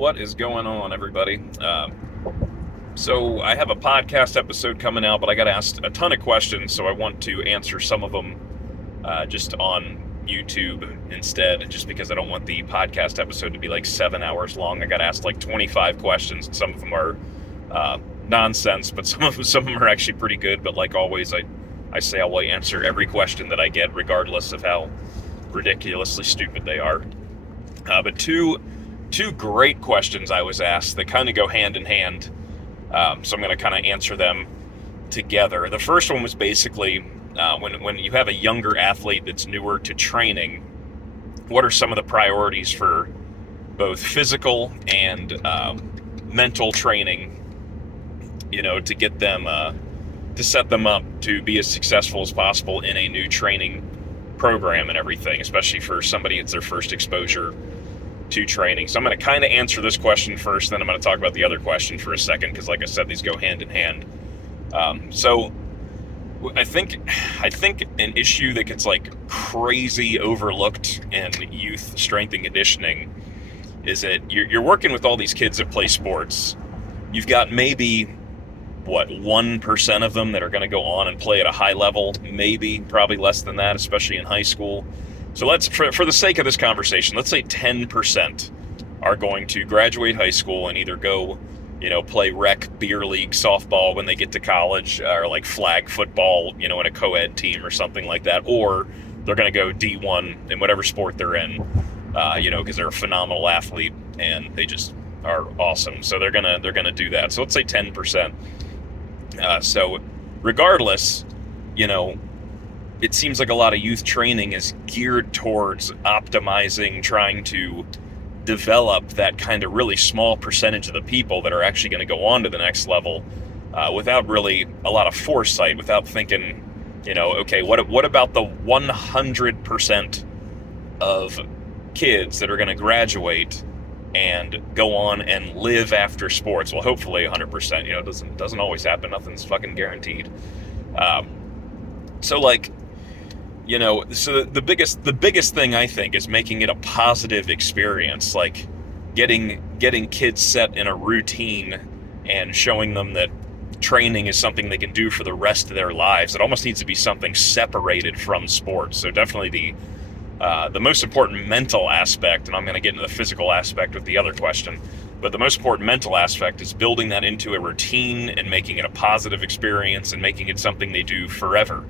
What is going on, everybody? So I have a podcast episode coming out, but I got asked a ton of questions, so I want to answer some of them just on YouTube instead, just because I don't want the podcast episode to be like 7 hours long. I got asked like 25 questions, and some of them are nonsense, but some of them are actually pretty good. But like always, I say I will answer every question that I get, regardless of how ridiculously stupid they are. But two great questions I was asked that kind of go hand in hand. So I'm going to kind of answer them together. The first one was basically when you have a younger athlete that's newer to training, what are some of the priorities for both physical and mental training, to get them, to set them up to be as successful as possible in a new training program and everything, especially for somebody it's their first exposure to training. So I'm going to kind of answer this question first, then I'm going to talk about the other question for a second, because like I said, these go hand in hand. So I think an issue that gets like crazy overlooked in youth strength and conditioning is that you're working with all these kids that play sports. You've got maybe 1% of them that are going to go on and play at a high level, probably less than that, especially in high school. So let's, for the sake of this conversation, let's say 10% are going to graduate high school and either go, play rec beer league softball when they get to college, or like flag football, in a co-ed team or something like that, or they're going to go D1 in whatever sport they're in, because they're a phenomenal athlete and they just are awesome. So they're gonna do that. So let's say 10%. So regardless, it seems like a lot of youth training is geared towards optimizing, trying to develop that kind of really small percentage of the people that are actually going to go on to the next level, without really a lot of foresight, without thinking, okay, what about the 100% of kids that are going to graduate and go on and live after sports? Well, hopefully 100%, it doesn't always happen. Nothing's fucking guaranteed. So the biggest thing I think is making it a positive experience, like getting kids set in a routine and showing them that training is something they can do for the rest of their lives. It almost needs to be something separated from sports. So definitely the most important mental aspect, and I'm going to get into the physical aspect with the other question, but the most important mental aspect is building that into a routine and making it a positive experience and making it something they do forever.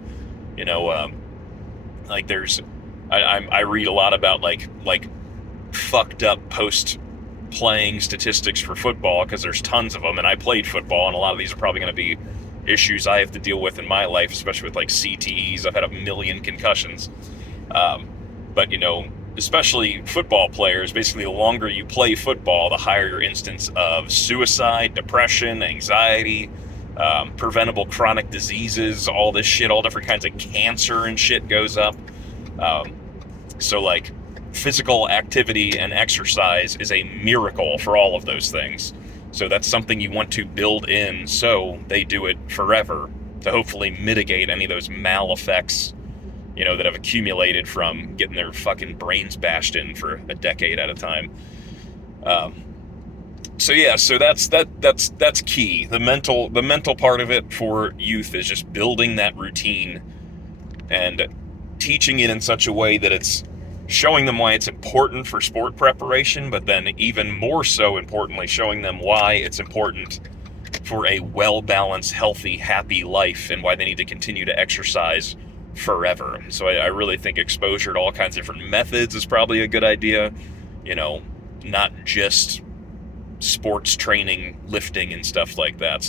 I read a lot about like fucked up post playing statistics for football, because there's tons of them, and I played football, and a lot of these are probably going to be issues I have to deal with in my life, especially with like CTEs. I've had a million concussions. But especially football players, basically the longer you play football, the higher your instance of suicide, depression, anxiety, preventable chronic diseases, all this shit, all different kinds of cancer and shit goes up. So like physical activity and exercise is a miracle for all of those things. So that's something you want to build in so they do it forever, to hopefully mitigate any of those mal effects, that have accumulated from getting their fucking brains bashed in for a decade at a time. So that's key. The mental part of it for youth is just building that routine and teaching it in such a way that it's showing them why it's important for sport preparation, but then even more so importantly, showing them why it's important for a well-balanced, healthy, happy life, and why they need to continue to exercise forever. So I really think exposure to all kinds of different methods is probably a good idea, not just sports training, lifting and stuff like that. So